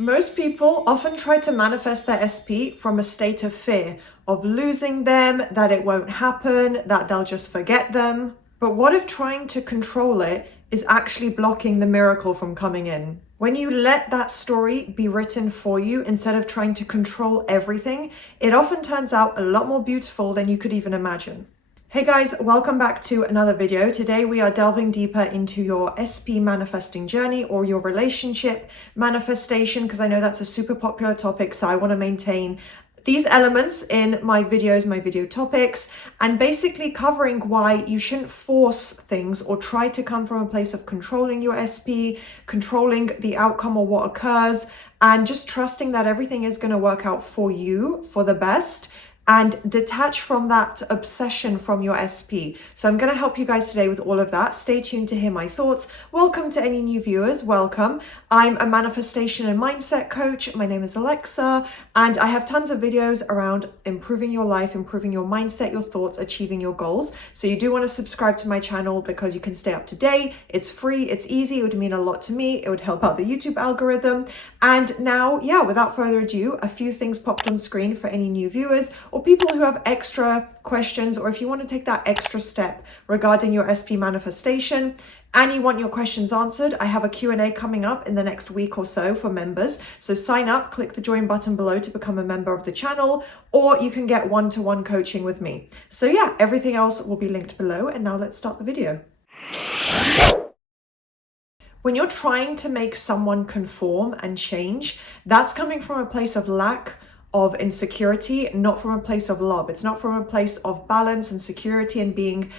Most people often try to manifest their SP from a state of fear, of losing them, that it won't happen, that they'll just forget them. But what if trying to control it is actually blocking the miracle from coming in? When you let that story be written for you instead of trying to control everything, it often turns out a lot more beautiful than you could even imagine. Hey guys, welcome back to another video. Today we are delving deeper into your SP manifesting journey or your relationship manifestation, because I know that's a super popular topic, so I want to maintain these elements in my videos, my video topics, and basically covering why you shouldn't force things or try to come from a place of controlling your SP, controlling the outcome or what occurs, and just trusting that everything is going to work out for you for the best, and detach from that obsession from your SP. So I'm going to help you guys today with all of that. Stay tuned to hear my thoughts. Welcome to any new viewers, welcome. I'm a manifestation and mindset coach. My name is Alexa, and I have tons of videos around improving your life, improving your mindset, your thoughts, achieving your goals. So you do want to subscribe to my channel because you can stay up to date. It's free, it's easy, it would mean a lot to me. It would help out the YouTube algorithm. And now, yeah, without further ado, a few things popped on screen for any new viewers or people who have extra questions, or if you want to take that extra step regarding your SP manifestation and you want your questions answered, I have a Q&A coming up in the next week or so for members. So sign up, click the join button below to become a member of the channel, or you can get one-to-one coaching with me. So yeah, everything else will be linked below. And now let's start the video. When you're trying to make someone conform and change, that's coming from a place of lack of insecurity, not from a place of love. It's not from a place of balance and security and being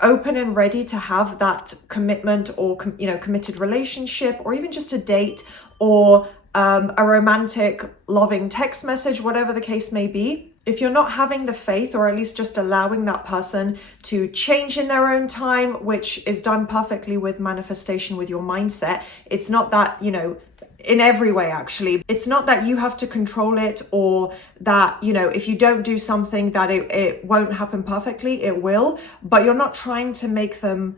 open and ready to have that commitment or committed relationship, or even just a date or a romantic loving text message, whatever the case may be. If you're not having the faith, or at least just allowing that person to change in their own time, which is done perfectly with manifestation, with your mindset, it's not that, in every way, actually. It's not that you have to control it, or that, if you don't do something that it won't happen perfectly, it will, but you're not trying to make them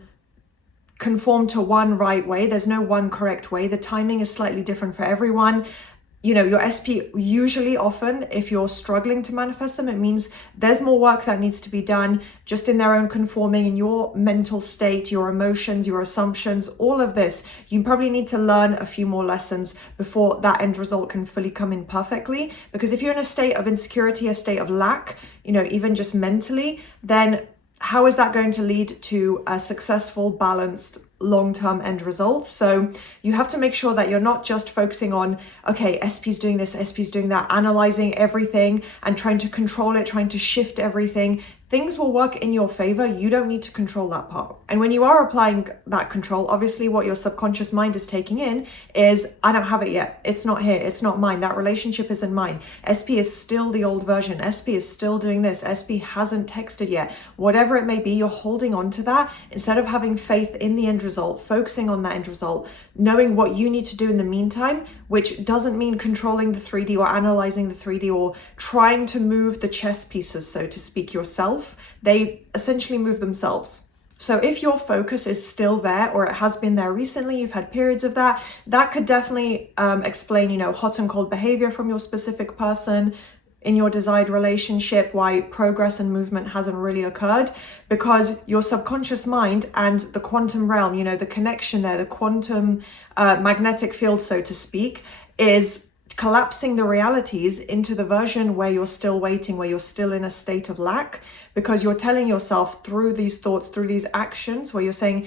conform to one right way. There's no one correct way. The timing is slightly different for everyone. Your SP usually, often, if you're struggling to manifest them, it means there's more work that needs to be done just in their own conforming, in your mental state, your emotions, your assumptions, all of this. You probably need to learn a few more lessons before that end result can fully come in perfectly. Because if you're in a state of insecurity, a state of lack, even just mentally, then how is that going to lead to a successful, balanced, long-term end results? So you have to make sure that you're not just focusing on, okay, SP's doing this, SP's doing that, analyzing everything and trying to control it, trying to shift everything. Things will work in your favor. You don't need to control that part. And when you are applying that control, obviously what your subconscious mind is taking in is, I don't have it yet. It's not here. It's not mine. That relationship isn't mine. SP is still the old version. SP is still doing this. SP hasn't texted yet. Whatever it may be, you're holding on to that instead of having faith in the end result, focusing on that end result, knowing what you need to do in the meantime, which doesn't mean controlling the 3D or analyzing the 3D or trying to move the chess pieces, so to speak, yourself. They essentially move themselves. So if your focus is still there, or it has been there recently, you've had periods of that, that could definitely explain, hot and cold behavior from your specific person in your desired relationship, why progress and movement hasn't really occurred, because your subconscious mind and the quantum realm, the connection there, the quantum magnetic field, so to speak, is collapsing the realities into the version where you're still waiting, where you're still in a state of lack, because you're telling yourself through these thoughts, through these actions, where you're saying,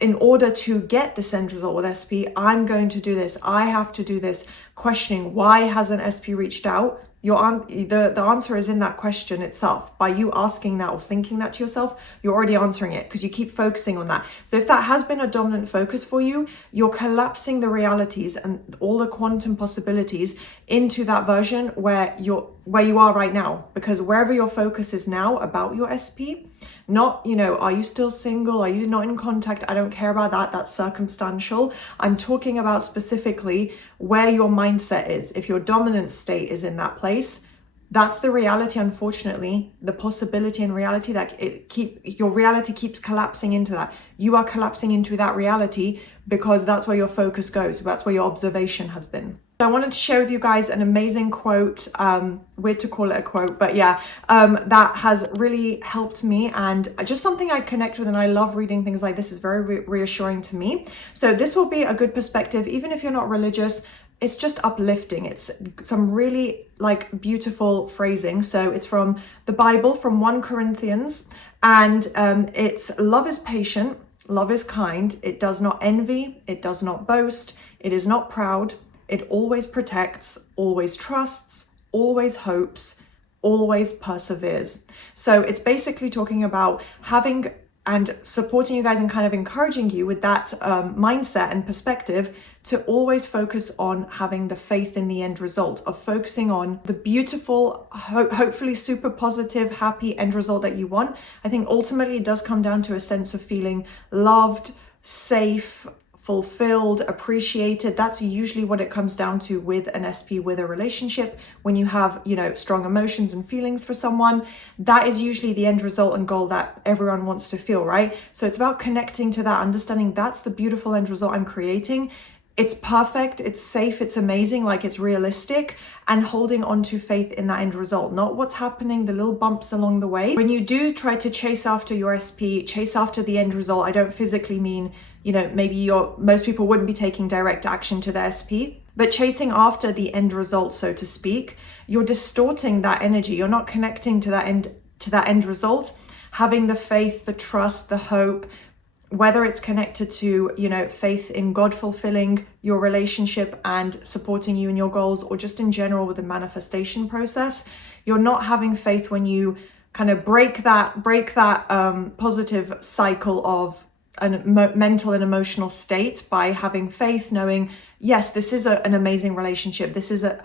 in order to get this end result with SP, I'm going to do this. I have to do this. Questioning, why hasn't SP reached out? The answer is in that question itself. By you asking that or thinking that to yourself, you're already answering it because you keep focusing on that. So if that has been a dominant focus for you, you're collapsing the realities and all the quantum possibilities into that version where you are right now. Because wherever your focus is now about your SP, not, are you still single? Are you not in contact? I don't care about that. That's circumstantial. I'm talking about specifically where your mindset is. If your dominant state is in that place, that's the reality, unfortunately, the possibility and reality that your reality keeps collapsing into that. You are collapsing into that reality because that's where your focus goes. That's where your observation has been. So I wanted to share with you guys an amazing quote, weird to call it a quote, but yeah, that has really helped me, and just something I connect with, and I love reading things like this. Is very reassuring to me. So this will be a good perspective, even if you're not religious. It's just uplifting. It's some really like beautiful phrasing. So it's from the Bible, from 1 Corinthians, and it's love is patient, love is kind, it does not envy, it does not boast, it is not proud. It always protects, always trusts, always hopes, always perseveres. So it's basically talking about having and supporting you guys and kind of encouraging you with that mindset and perspective to always focus on having the faith in the end result, of focusing on the beautiful, hopefully super positive, happy end result that you want. I think ultimately it does come down to a sense of feeling loved, safe, fulfilled, appreciated. That's usually what it comes down to with an SP, with a relationship. When you have, you know, strong emotions and feelings for someone, that is usually the end result and goal that everyone wants to feel, right? So it's about connecting to that, understanding that's the beautiful end result I'm creating. It's perfect, it's safe, it's amazing, like it's realistic, and holding on to faith in that end result, not what's happening, the little bumps along the way. When you do try to chase after your SP, chase after the end result, I don't physically mean, you know, maybe most people wouldn't be taking direct action to the SP, but chasing after the end result, so to speak, you're distorting that energy. You're not connecting to that end result, having the faith, the trust, the hope, whether it's connected to, you know, faith in God fulfilling your relationship and supporting you in your goals, or just in general with the manifestation process. You're not having faith when you kind of break that positive cycle of a mental and emotional state by having faith, knowing, yes, this is an amazing relationship. This is a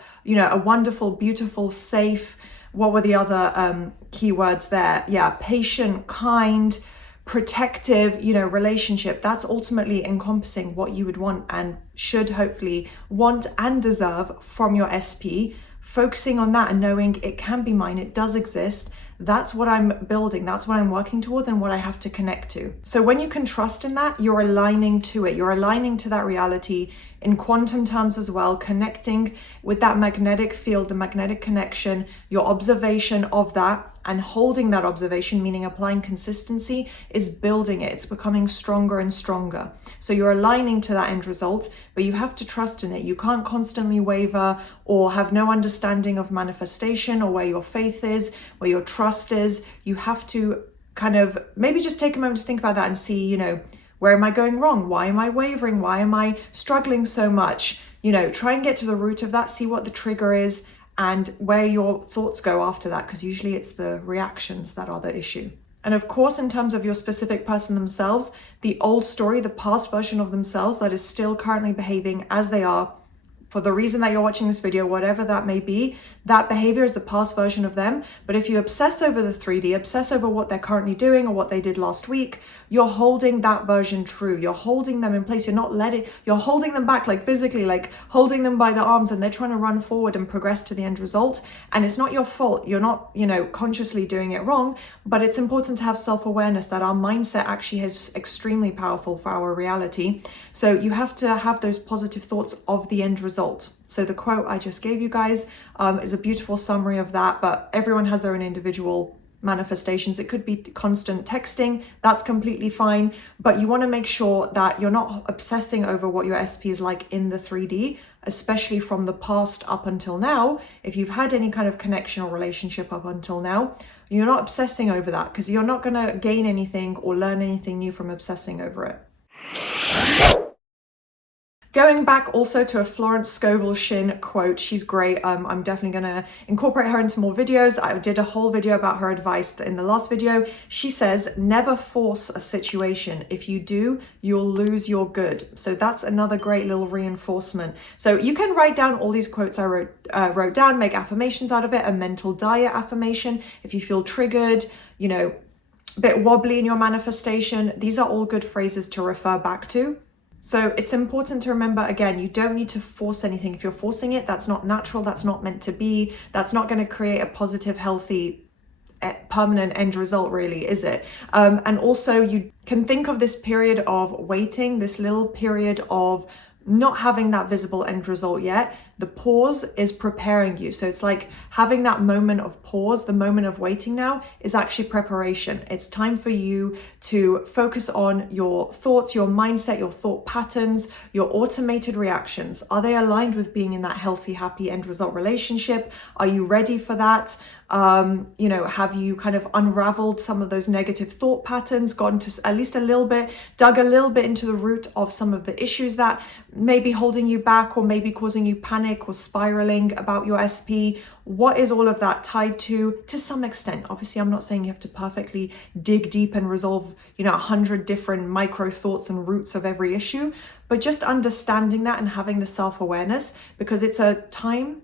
wonderful, beautiful, safe, what were the other keywords there? Yeah, patient, kind, protective, relationship. That's ultimately encompassing what you would want and should hopefully want and deserve from your SP. Focusing on that and knowing it can be mine, it does exist. That's what I'm building, that's what I'm working towards, and what I have to connect to. So when you can trust in that, you're aligning to it. You're aligning to that reality in quantum terms as well, connecting with that magnetic field, the magnetic connection, your observation of that, and holding that observation, meaning applying consistency, is building it. It's becoming stronger and stronger. So you're aligning to that end result, but you have to trust in it. You can't constantly waver or have no understanding of manifestation or where your faith is, where your trust is. You have to kind of maybe just take a moment to think about that and see, where am I going wrong? Why am I wavering? Why am I struggling so much? Try and get to the root of that, see what the trigger is, and where your thoughts go after that, because usually it's the reactions that are the issue. And of course, in terms of your specific person themselves, the old story, the past version of themselves that is still currently behaving as they are, for the reason that you're watching this video, whatever that may be, that behavior is the past version of them. But if you obsess over the 3D, obsess over what they're currently doing or what they did last week, you're holding that version true. You're holding them in place. You're holding them back, like physically, like holding them by the arms, and they're trying to run forward and progress to the end result. And it's not your fault. You're not, consciously doing it wrong, but it's important to have self-awareness that our mindset actually is extremely powerful for our reality. So you have to have those positive thoughts of the end result. So the quote I just gave you guys is a beautiful summary of that, but everyone has their own individual manifestations. It could be constant texting, that's completely fine, but you want to make sure that you're not obsessing over what your SP is like in the 3D, especially from the past up until now. If you've had any kind of connection or relationship up until now, you're not obsessing over that, because you're not going to gain anything or learn anything new from obsessing over it. Going back also to a Florence Scovel Shinn quote, she's great. I'm definitely going to incorporate her into more videos. I did a whole video about her advice in the last video. She says, never force a situation. If you do, you'll lose your good. So that's another great little reinforcement. So you can write down all these quotes I wrote down, make affirmations out of it, a mental diet affirmation. If you feel triggered, a bit wobbly in your manifestation, these are all good phrases to refer back to. So it's important to remember, again, you don't need to force anything. If you're forcing it, that's not natural, that's not meant to be, that's not going to create a positive, healthy, permanent end result, really, is it? And also you can think of this period of waiting, this little period of not having that visible end result yet, the pause is preparing you. So it's like having that moment of pause, the moment of waiting now is actually preparation. It's time for you to focus on your thoughts, your mindset, your thought patterns, your automated reactions. Are they aligned with being in that healthy, happy end result relationship? Are you ready for that? Have you kind of unraveled some of those negative thought patterns, gotten to at least a little bit, dug a little bit into the root of some of the issues that may be holding you back or maybe causing you panic or spiraling about your SP? What is all of that tied to some extent? Obviously, I'm not saying you have to perfectly dig deep and resolve, 100 different micro thoughts and roots of every issue, but just understanding that and having the self-awareness, because it's a time.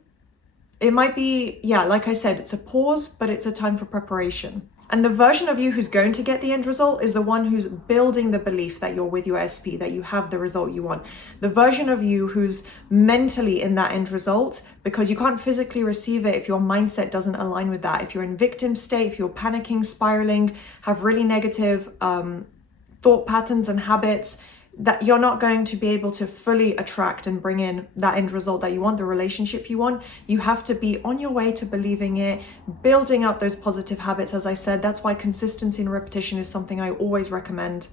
It might be, like I said, it's a pause, but it's a time for preparation. And the version of you who's going to get the end result is the one who's building the belief that you're with your SP, that you have the result you want. The version of you who's mentally in that end result, because you can't physically receive it if your mindset doesn't align with that. If you're in victim state, if you're panicking, spiraling, have really negative thought patterns and habits, that you're not going to be able to fully attract and bring in that end result that you want, the relationship you want. You have to be on your way to believing it, building up those positive habits. As I said, that's why consistency and repetition is something I always recommend.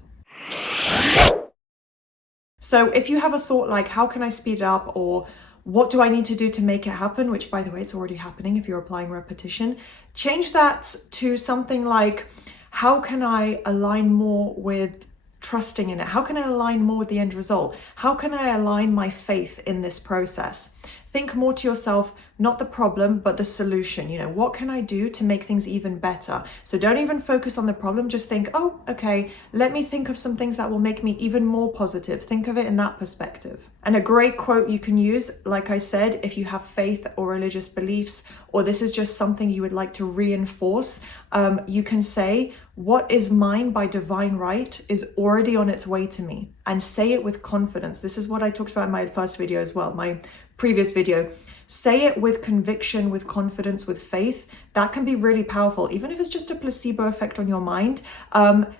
So if you have a thought like, how can I speed it up? Or what do I need to do to make it happen? Which, by the way, it's already happening if you're applying repetition. Change that to something like, how can I align more with trusting in it? How can I align more with the end result? How can I align my faith in this process? Think more to yourself, not the problem, but the solution. What can I do to make things even better? So don't even focus on the problem. Just think, oh, okay, let me think of some things that will make me even more positive. Think of it in that perspective. And a great quote you can use, like I said, if you have faith or religious beliefs, or this is just something you would like to reinforce, you can say, what is mine by divine right is already on its way to me. And say it with confidence. This is what I talked about in my first video as well, my previous video. Say it with conviction, with confidence, with faith. That can be really powerful. Even if it's just a placebo effect on your mind,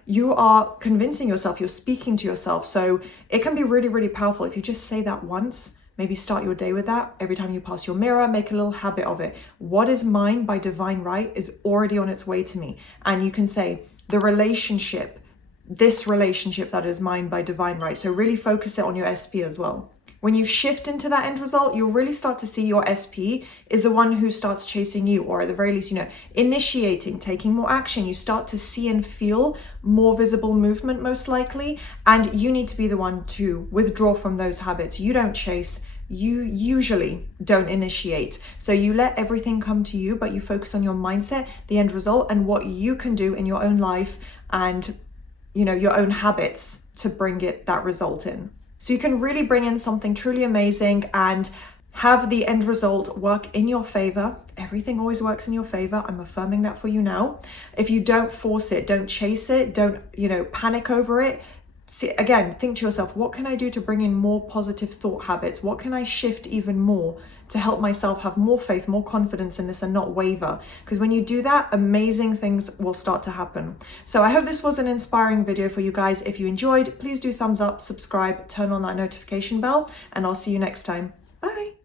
you are convincing yourself, you're speaking to yourself. So it can be really, really powerful. If you just say that once, maybe start your day with that. Every time you pass your mirror, make a little habit of it. What is mine by divine right is already on its way to me. And you can say, the relationship, this relationship that is mine by divine right. So really focus it on your SP as well. When you shift into that end result, you'll really start to see your SP is the one who starts chasing you, or at the very least, initiating, taking more action. You start to see and feel more visible movement, most likely, and you need to be the one to withdraw from those habits. You don't chase. You usually don't initiate. So you let everything come to you, but you focus on your mindset, the end result, and what you can do in your own life and, your own habits to bring that result in. So you can really bring in something truly amazing and have the end result work in your favor. Everything always works in your favor. I'm affirming that for you now. If you don't force it, don't chase it, don't, panic over it. See, again, think to yourself, what can I do to bring in more positive thought habits? What can I shift even more to help myself have more faith, more confidence in this and not waver? Because when you do that, amazing things will start to happen. So I hope this was an inspiring video for you guys. If you enjoyed, please do thumbs up, subscribe, turn on that notification bell, and I'll see you next time. Bye.